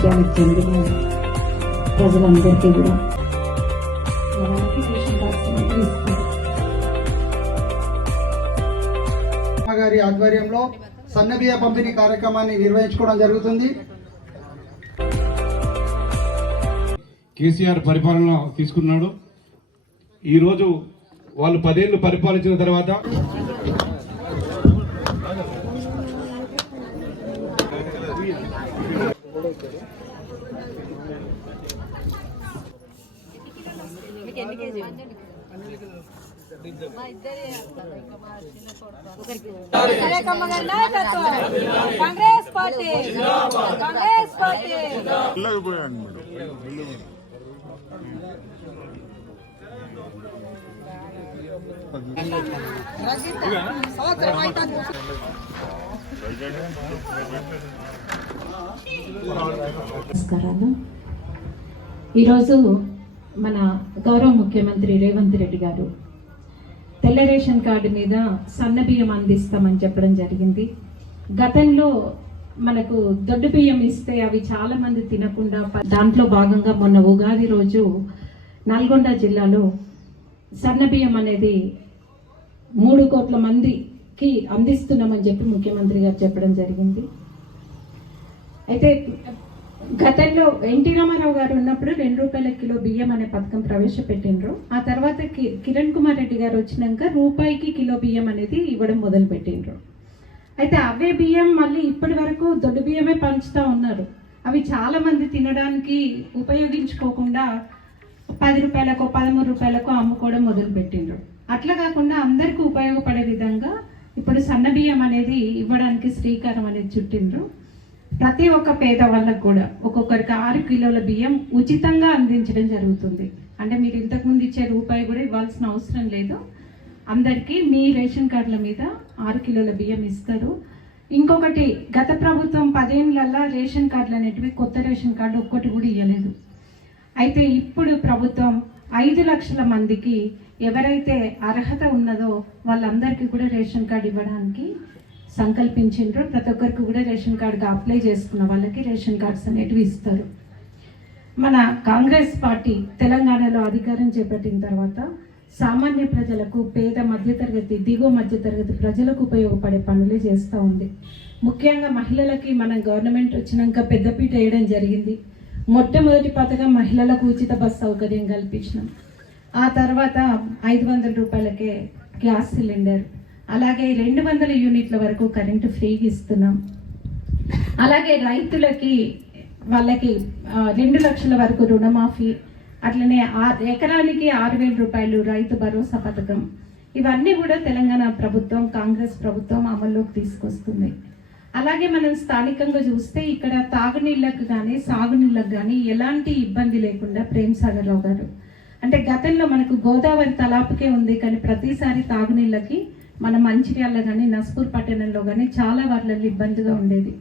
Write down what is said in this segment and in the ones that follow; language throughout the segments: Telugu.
మంచిర్యాల చెందిన ప్రజలందరికీ కూడా గారి ఆధ్వర్యంలో సన్నబియ్య పంపిణీ కార్యక్రమాన్ని నిర్వహించుకోవడం జరుగుతుంది. కేసీఆర్ పరిపాలన తీసుకున్నాడు. ఈరోజు వాళ్ళు 10 ఏళ్ళు పరిపాలించిన తర్వాత కాంగ్రెస్ పార్టీ కాంగ్రెస్ పార్టీ నమస్కారాలు. ఈరోజు మన గౌరవ ముఖ్యమంత్రి రేవంత్ రెడ్డి గారు తెల్ల రేషన్ కార్డు మీద సన్న బియ్యం అందిస్తామని చెప్పడం జరిగింది. గతంలో మనకు దొడ్డు బియ్యం ఇస్తే అవి చాలా మంది తినకుండా, దాంట్లో భాగంగా మొన్న ఉగాది రోజు నల్గొండ జిల్లాలో సన్న బియ్యం అనేది 3 కోట్ల మందికి అందిస్తున్నామని చెప్పి ముఖ్యమంత్రి గారు చెప్పడం జరిగింది. అయితే గతంలో ఎన్టీ రామారావు గారు ఉన్నప్పుడు 2 రూపాయల కిలో బియ్యం అనే పథకం ప్రవేశపెట్టిండ్రు. ఆ తర్వాత కిరణ్ కుమార్ రెడ్డి గారు వచ్చినాక రూపాయికి కిలో బియ్యం అనేది ఇవ్వడం మొదలు పెట్టిండ్రు. అయితే అవే బియ్యం మళ్ళీ ఇప్పటి వరకు దొడ్డు బియ్యమే పంచుతూ ఉన్నారు. అవి చాలా మంది తినడానికి ఉపయోగించుకోకుండా 10 రూపాయలకు 13 రూపాయలకు అమ్ముకోవడం మొదలు పెట్టిండ్రు. అట్లా కాకుండా అందరికీ ఉపయోగపడే విధంగా ఇప్పుడు సన్న బియ్యం అనేది ఇవ్వడానికి శ్రీకారం అనేది చుట్టిండ్రు. ప్రతి ఒక్క పేద వాళ్ళకు కూడా ఒక్కొక్కరికి 6 కిలోల బియ్యం ఉచితంగా అందించడం జరుగుతుంది. అంటే మీరు ఇంతకుముందు ఇచ్చే రూపాయి కూడా ఇవ్వాల్సిన అవసరం లేదు. అందరికీ మీ రేషన్ కార్డుల మీద 6 కిలోల బియ్యం ఇస్తారు. ఇంకొకటి, గత ప్రభుత్వం 10 ఏళ్ళల్లో రేషన్ కార్డులు అనేటివి కొత్త రేషన్ కార్డు ఒక్కటి కూడా ఇవ్వలేదు. అయితే ఇప్పుడు ప్రభుత్వం 5 లక్షల మందికి ఎవరైతే అర్హత ఉన్నదో వాళ్ళందరికీ కూడా రేషన్ కార్డు ఇవ్వడానికి సంకల్పించిండ్రు. ప్రతి ఒక్కరికి కూడా రేషన్ కార్డుగా అప్లై చేసుకున్న వాళ్ళకి రేషన్ కార్డ్స్ అనేటివి ఇస్తారు. మన కాంగ్రెస్ పార్టీ తెలంగాణలో అధికారం చేపట్టిన తర్వాత సామాన్య ప్రజలకు, పేద మధ్యతరగతి, దిగువ మధ్యతరగతి ప్రజలకు ఉపయోగపడే పనులే చేస్తూ ఉంది. ముఖ్యంగా మహిళలకి మన గవర్నమెంట్ వచ్చినాక పెద్దపీట వేయడం జరిగింది. మొట్టమొదటి పథకం మహిళలకు ఉచిత బస్ సౌకర్యం కల్పించినాం. ఆ తర్వాత 500 రూపాయలకే గ్యాస్ సిలిండర్, అలాగే 200 యూనిట్ల వరకు కరెంటు ఫ్రీగా ఇస్తున్నాం. అలాగే రైతులకి వాళ్ళకి 2 లక్షల వరకు రుణమాఫీ, అట్లనే ఎకరానికి 6,000 రూపాయలు రైతు భరోసా పథకం. ఇవన్నీ కూడా తెలంగాణ ప్రభుత్వం, కాంగ్రెస్ ప్రభుత్వం అమల్లోకి తీసుకొస్తుంది. అలాగే మనం స్థానికంగా చూస్తే ఇక్కడ తాగునీళ్ళకు కానీ సాగునీళ్ళకు కానీ ఎలాంటి ఇబ్బంది లేకుండా ప్రేమ్ సాగర్ రావు గారు, అంటే గతంలో మనకు గోదావరి తలాపుకే ఉంది, కానీ ప్రతిసారి తాగునీళ్ళకి మన మంచిర్యాల కానీ నస్పూర్ పట్టణంలో కానీ చాలా వార్లలో ఇబ్బందిగా ఉండేది.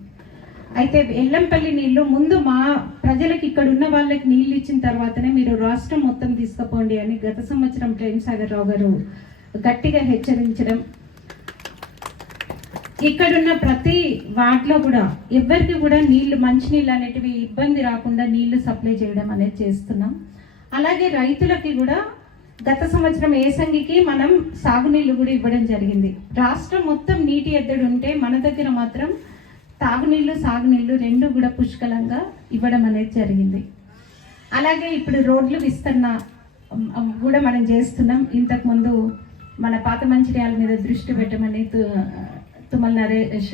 అయితే ఎల్లంపల్లి నీళ్లు ముందు మా ప్రజలకు, ఇక్కడ ఉన్న వాళ్ళకి నీళ్ళు ఇచ్చిన తర్వాతనే మీరు రాష్ట్రం మొత్తం తీసుకుపోండి అని గత సంవత్సరం ప్రేమ్ సాగర్ రావు గారు గట్టిగా హెచ్చరించడం, ఇక్కడున్న ప్రతి వార్డులో కూడా ఎవరికి కూడా నీళ్లు, మంచినీళ్ళు అనేటివి ఇబ్బంది రాకుండా నీళ్లు సప్లై చేయడం అనేది చేస్తున్నాం. అలాగే రైతులకి కూడా గత సంవత్సరం ఏసంగికి మనం సాగునీళ్ళు కూడా ఇవ్వడం జరిగింది. రాష్ట్రం మొత్తం నీటి ఎద్దడి ఉంటే మన దగ్గర మాత్రం తాగునీళ్ళు, సాగునీళ్ళు 2 కూడా పుష్కలంగా ఇవ్వడం అనేది జరిగింది. అలాగే ఇప్పుడు రోడ్లు విస్తరణ కూడా మనం చేస్తున్నాం. ఇంతకుముందు మన పాత మంచిర్యాల మీద దృష్టి పెట్టమని తుమ్మల నరేష్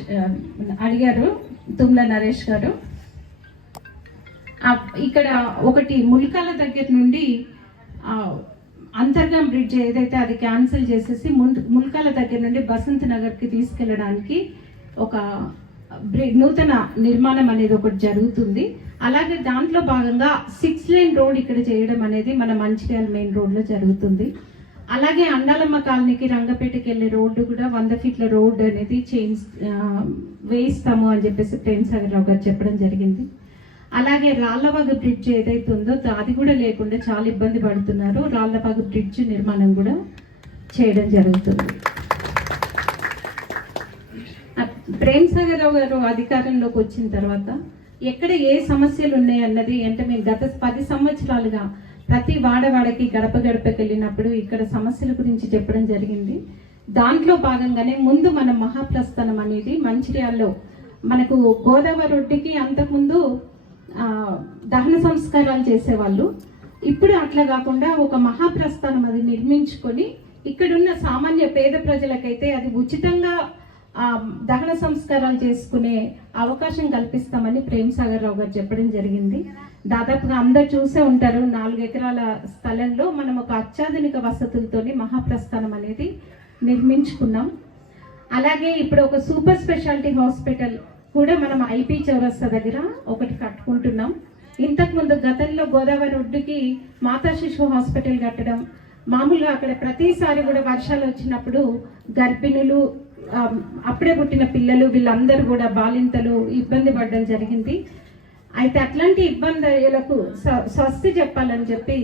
అడిగారు, తుమ్మల నరేష్ గారు. ఇక్కడ ఒకటి ముల్కాల దగ్గర నుండి అంతర్గం బ్రిడ్జ్ ఏదైతే అది క్యాన్సిల్ చేసేసి ముల్కాల దగ్గర నుండి బసంత్ నగర్కి తీసుకెళ్ళడానికి ఒక నూతన నిర్మాణం అనేది ఒకటి జరుగుతుంది. అలాగే దాంట్లో భాగంగా 6 లేన్ రోడ్ ఇక్కడ చేయడం అనేది మన మంచిర్యాల మెయిన్ రోడ్లో జరుగుతుంది. అలాగే అండాలమ్మ కాలనీకి రంగపేటకి వెళ్ళే రోడ్డు కూడా 100 ఫీట్ల రోడ్ అనేది వేయిస్తాము అని చెప్పేసి ప్రేమ్ సాగర్ రావు గారు చెప్పడం జరిగింది. అలాగే రాళ్లవాగు బ్రిడ్జ్ ఏదైతే ఉందో అది కూడా లేకుండా చాలా ఇబ్బంది పడుతున్నారు. రాళ్లవాగు బ్రిడ్జ్ నిర్మాణం కూడా చేయడం జరుగుతుంది. ప్రేమ్ సాగర్ రావు గారు అధికారంలోకి వచ్చిన తర్వాత ఎక్కడ ఏ సమస్యలు ఉన్నాయి అన్నది అంటే మేము గత 10 సంవత్సరాలుగా ప్రతి వాడవాడకి గడప గడపకి వెళ్ళినప్పుడు ఇక్కడ సమస్యల గురించి చెప్పడం జరిగింది. దాంట్లో భాగంగానే ముందు మన మహాప్రస్థానం అనేది మంచిర్యాలలో మనకు గోదావరి ఒడ్డుకి అంతకుముందు దహన సంస్కారాలు చేసేవాళ్ళు. ఇప్పుడు అట్లా కాకుండా ఒక మహాప్రస్థానం అది నిర్మించుకొని ఇక్కడున్న సామాన్య పేద ప్రజలకైతే అది ఉచితంగా దహన సంస్కారాలు చేసుకునే అవకాశం కల్పిస్తామని ప్రేమ్ సాగర్ రావు గారు చెప్పడం జరిగింది. దాదాపుగా అందరు చూసే ఉంటారు, 4 ఎకరాల స్థలంలో మనం ఒక అత్యాధునిక వసతులతోని మహాప్రస్థానం అనేది నిర్మించుకున్నాం. అలాగే ఇప్పుడు ఒక సూపర్ స్పెషాలిటీ హాస్పిటల్ కూడా మనం ఐపీ చౌరస్తా దగ్గర ఒకటి కట్టుకుంటున్నాం. ఇంతకుముందు గతంలో గోదావరి ఒడ్డుకి మాతా శిశు హాస్పిటల్ కట్టడం, మామూలుగా అక్కడ ప్రతిసారి కూడా వర్షాలు వచ్చినప్పుడు గర్భిణులు, అప్పుడే పుట్టిన పిల్లలు, వీళ్ళందరూ కూడా బాలింతలు ఇబ్బంది పడడం జరిగింది. అయితే అట్లాంటి ఇబ్బందులకు స్వస్తి చెప్పాలని చెప్పి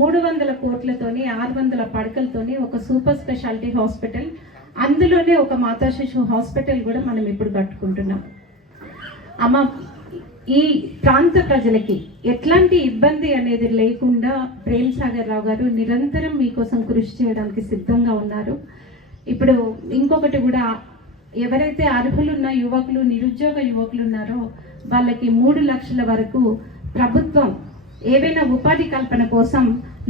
300 కోట్లతోని 600 పడకలతోని ఒక సూపర్ స్పెషాలిటీ హాస్పిటల్, అందులోనే ఒక మాతా శిశు హాస్పిటల్ కూడా మనం ఇప్పుడు కట్టుకుంటున్నాం. అమ్మ, ఈ ప్రాంత ప్రజలకి ఎట్లాంటి ఇబ్బంది అనేది లేకుండా ప్రేమ్ సాగర్ రావు గారు నిరంతరం మీకోసం కృషి చేయడానికి సిద్ధంగా ఉన్నారు. ఇప్పుడు ఇంకొకటి కూడా, ఎవరైతే అర్హులున్న యువకులు, నిరుద్యోగ యువకులు ఉన్నారో వాళ్ళకి 3 లక్షల వరకు ప్రభుత్వం ఏవైనా ఉపాధి కల్పన కోసం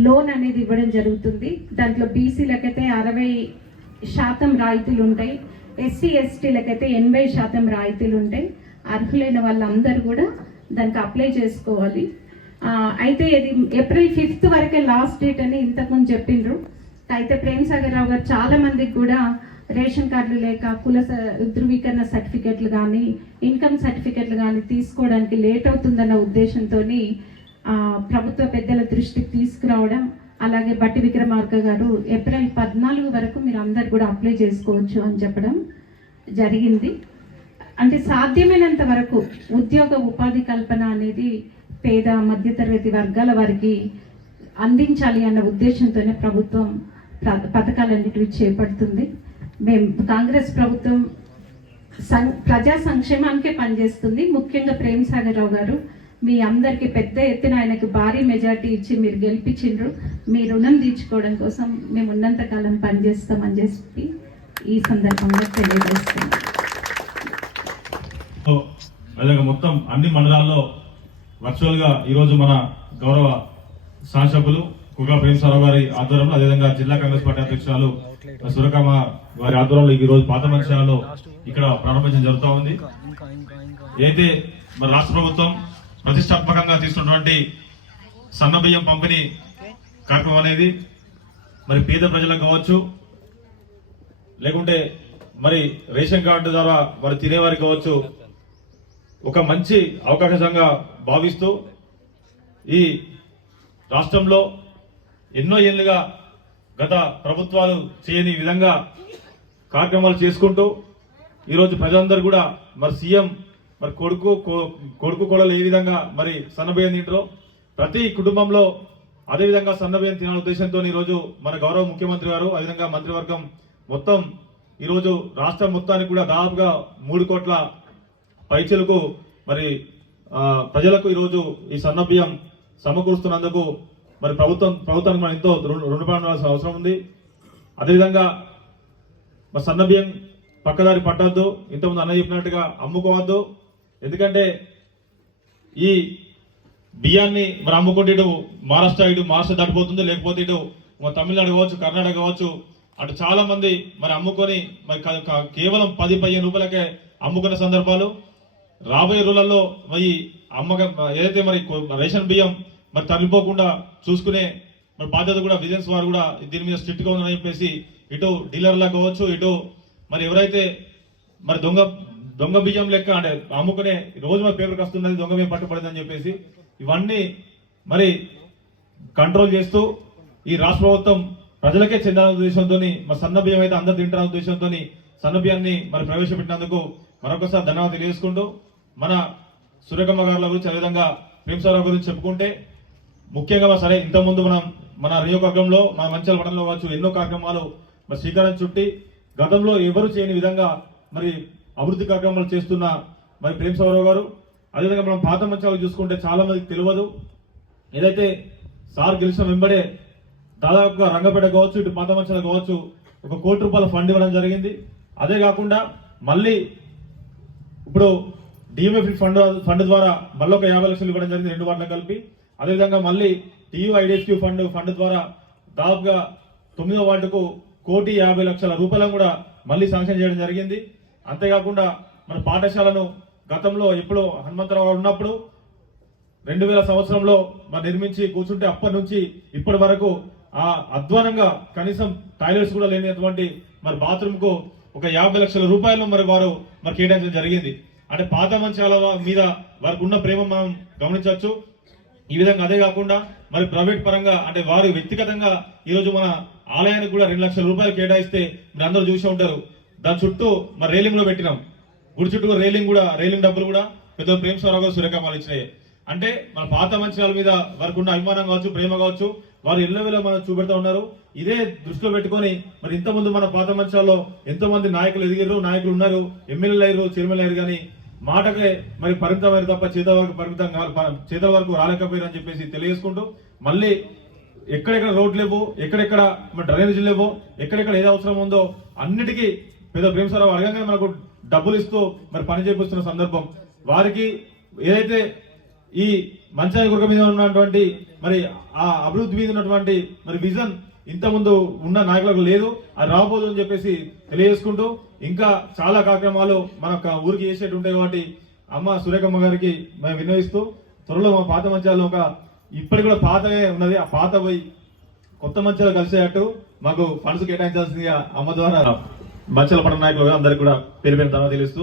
లోన్ అనేది ఇవ్వడం జరుగుతుంది. దాంట్లో బీసీలకైతే 60% రాయితీలు ఉంటాయి, ఎస్సీ ఎస్టీలకైతే 80% రాయితీలు ఉంటాయి. అర్హులైన వాళ్ళందరూ కూడా దానికి అప్లై చేసుకోవాలి. అయితే ఇది ఏప్రిల్ 5th వరకే లాస్ట్ డేట్ అని ఇంతకుముందు చెప్పిండ్రు. అయితే ప్రేమ్ సాగర్ రావు గారు చాలా మందికి కూడా రేషన్ కార్డులు లేక కుల ధృవీకరణ సర్టిఫికెట్లు కానీ ఇన్కమ్ సర్టిఫికెట్లు కానీ తీసుకోవడానికి లేట్ అవుతుందన్న ఉద్దేశంతో ప్రభుత్వ పెద్దల దృష్టికి తీసుకురావడం, అలాగే బట్టి విక్రమార్క గారు ఏప్రిల్ 14 వరకు మీరు అందరు కూడా అప్లై చేసుకోవచ్చు అని చెప్పడం జరిగింది. అంటే సాధ్యమైనంత వరకు ఉద్యోగ ఉపాధి కల్పన అనేది పేద మధ్యతరగతి వర్గాల వారికి అందించాలి అన్న ఉద్దేశంతోనే ప్రభుత్వం పథకాలన్నిటివి చేపడుతుంది. మేము కాంగ్రెస్ ప్రభుత్వం ప్రజా సంక్షేమానికే పనిచేస్తుంది. ముఖ్యంగా ప్రేమ్ సాగర్ రావు గారు మీ అందరికీ పెద్ద ఎత్తున ఆయనకు భారీ మెజార్టీ ఇచ్చి మీరు గెలిపించిండ్రు. మీ రుణం తీర్చుకోవడం కోసం మేము ఉన్నంతకాలం పనిచేస్తామని చెప్పి ఈ సందర్భంగా తెలియజేస్తున్నాం. అదేవిధంగా మొత్తం అన్ని మండలాల్లో వర్చువల్ గా ఈరోజు మన గౌరవ శాసకులు కుగా ప్రేమ్ సాగర్ గారి ఆధ్వర్యంలో, అదేవిధంగా జిల్లా కాంగ్రెస్ పార్టీ అధ్యక్షురాలు సురకమ్మ వారి ఆధ్వర్యంలో ఈ రోజు పాత మంచిర్యాలలో ఇక్కడ ప్రారంభించడం జరుగుతూ ఉంది. అయితే మరి రాష్ట్ర ప్రభుత్వం ప్రతిష్టాత్మకంగా తీసుకున్నటువంటి సన్నబియ్యం పంపిణీ కార్యక్రమం అనేది మరి పేద ప్రజలకు కావచ్చు, లేకుంటే మరి రేషన్ కార్డు ద్వారా మరి తినేవారికి కావచ్చు, ఒక మంచి అవకాశంగా భావిస్తూ ఈ రాష్ట్రంలో ఎన్నో ఏళ్లుగా గత ప్రభుత్వాలు చేయని విధంగా కార్యక్రమాలు చేసుకుంటూ ఈరోజు ప్రజలందరూ కూడా మరి సీఎం మరి కొడుకు కోడలు ఏ విధంగా మరి సన్నబియ్యం తింటారో ప్రతి కుటుంబంలో అదేవిధంగా సన్నబియ్యం తినాలనే ఉద్దేశంతో ఈరోజు మన గౌరవ ముఖ్యమంత్రి గారు, అదేవిధంగా మంత్రివర్గం మొత్తం ఈరోజు రాష్ట్రం మొత్తానికి కూడా దాదాపుగా 3 కోట్ల పైచలకు మరి ప్రజలకు ఈరోజు ఈ సన్నబియ్యం సమకూరుస్తున్నందుకు మరి ప్రభుత్వానికి మనం ఎంతో రుణపడాల్సిన అవసరం ఉంది. అదేవిధంగా మరి సన్నబియ్యం పక్కదారి పట్టద్దు, ఇంతకుముందు అన్న చెప్పినట్టుగా అమ్ముకోవద్దు. ఎందుకంటే ఈ బియ్యాన్ని మరి అమ్ముకుంటే ఇటు మహారాష్ట్ర దాటిపోతుంది, లేకపోతే ఇటు తమిళనాడు కావచ్చు, కర్ణాటక కావచ్చు, అటు చాలా మంది మరి అమ్ముకొని మరి కేవలం 10-15 రూపాయలకే అమ్ముకునే సందర్భాలు రాబోయే రోజులలో మరి ఏదైతే మరి రేషన్ బియ్యం మరి తరలిపోకుండా చూసుకునే మరి బాధ్యత కూడా విజిలెన్స్ వారు కూడా దీని మీద స్ట్రిక్ట్ గా ఉందని చెప్పేసి ఇటు డీలర్లా కావచ్చు, ఇటు మరి ఎవరైతే మరి దొంగ బియ్యం లెక్క అంటే అమ్ముకునే రోజు మరి పేపర్కి వస్తున్నది దొంగ బియ్యం పట్టుబడిందని చెప్పేసి ఇవన్నీ మరి కంట్రోల్ చేస్తూ ఈ రాష్ట్ర ప్రభుత్వం ప్రజలకే చెందాలనే ఉద్దేశంతో మరి సన్న బియ్యం అయితే అందరు తింటారనే ఉద్దేశంతో సన్న బియ్యాన్ని మరి ప్రవేశపెట్టినందుకు మరొకసారి ధన్యవాదాలు తెలియజేసుకుంటూ మన సురేఖమ్మ గారుల గురించి, అదేవిధంగా ప్రేమ్ సాగర్ గురించి చెప్పుకుంటే ముఖ్యంగా సరే ఇంతకుముందు మన నియోజకవర్గంలో మన మంచిర్యాల పట్టణంలో కావచ్చు ఎన్నో కార్యక్రమాలు మరి శ్రీకారం చుట్టి గతంలో ఎవరు చేయని విధంగా మరి అభివృద్ధి కార్యక్రమాలు చేస్తున్న మరి ప్రేమ్ సాగర్ గారు, అదేవిధంగా మనం పాత మంచాలు చూసుకుంటే చాలా మందికి తెలియదు. ఏదైతే సార్ గెలిచిన వెంబడే దాదాపుగా రంగపేట కావచ్చు, ఇటు పాత మంచాలు కావచ్చు, 1 కోటి రూపాయల ఫండ్ ఇవ్వడం జరిగింది. అదే కాకుండా మళ్ళీ ఇప్పుడు డిఎంఎఫ్ ఫండ్ ద్వారా మళ్ళీ ఒక 50 లక్షలు ఇవ్వడం జరిగింది 2 వార్డులకు కలిపి. అదేవిధంగా మళ్ళీ టీయూ ఐడిఎఫ్క్యూ ఫండ్ ద్వారా దాదాపుగా 9వ వార్డుకు 1,50,00,000 రూపాయలను కూడా మళ్ళీ శాంక్షన్ చేయడం జరిగింది. అంతేకాకుండా మన పాఠశాలను గతంలో ఎప్పుడు హనుమంతరావు ఉన్నప్పుడు 2000 సంవత్సరంలో మరి నిర్మించి కూర్చుంటే అప్పటి నుంచి ఇప్పటి వరకు ఆ అధ్వానంగా కనీసం టాయిలెట్స్ కూడా లేనటువంటి మరి బాత్రూమ్ కు ఒక 50 లక్షల రూపాయలు మరి వారు మరి కేటాయించడం జరిగింది. అంటే పాత మంచాల మీద వారికి ఉన్న ప్రేమ మనం గమనించవచ్చు. ఈ విధంగా అదే కాకుండా మరి ప్రైవేట్ పరంగా అంటే వారు వ్యక్తిగతంగా ఈరోజు మన ఆలయానికి కూడా 2 లక్షల రూపాయలు కేటాయిస్తే మీరు అందరూ చూసి ఉంటారు. దాని చుట్టూ మరి రైలింగ్ లో పెట్టినాం. గుడి చుట్టూ రైలింగ్ డబ్బులు కూడా పెద్ద ప్రేమస్వరావు గారు సురేఖమాలు ఇచ్చినాయి. అంటే మన పాత మంచాల మీద వారికి ఉన్న అభిమానం కావచ్చు, ప్రేమ కావచ్చు, వారు ఎల్లవేళ మనం చూపెడతా ఉన్నారు. ఇదే దృష్టిలో పెట్టుకొని మరి ఇంతకుముందు మన పాత మంచాల్లో ఎంతో మంది నాయకులు ఎదిగారు, నాయకులు ఉన్నారు, ఎమ్మెల్యేలు అయ్యారు, చైర్మన్ అయ్యారు, కానీ మాటకే మరి పరిమితమైన తప్ప చేతల వరకు రాలేకపోయారు అని చెప్పేసి తెలియజేసుకుంటూ మళ్ళీ ఎక్కడెక్కడ రోడ్లు లేవు, ఎక్కడెక్కడ మరి డ్రైనేజీలు లేవో, ఎక్కడెక్కడ ఏది అవసరం ఉందో అన్నిటికీ పెద్ద ప్రేమస్వరావు అడగంగానే మనకు డబ్బులు ఇస్తూ మరి పని చేపిస్తున్న సందర్భం. వారికి ఏదైతే ఈ మంచాల గురక మీద ఉన్నటువంటి మరి ఆ అభివృద్ధి మీద ఉన్నటువంటి మరి విజన్ ఇంత ముందు ఉన్న నాయకులకు లేదు, అది రాబోదు అని చెప్పేసి తెలియజేసుకుంటూ ఇంకా చాలా కార్యక్రమాలు మన ఊరికి చేసేట్టు ఉంటాయి కాబట్టి అమ్మ సురేఖమ్మ గారికి మేము విన్నవిస్తూ త్వరలో మా పాత మంచాలను ఇప్పటికి కూడా పాతగా ఉన్నది, ఆ పాత పోయి కొత్త మంచాలు కలిసేటట్టు మాకు ఫండ్స్ కేటాయించాల్సిందిగా అమ్మ ద్వారా మంచాల పట్టణ నాయకులు అందరికీ కూడా పేరు తర్వాత తెలుస్తూ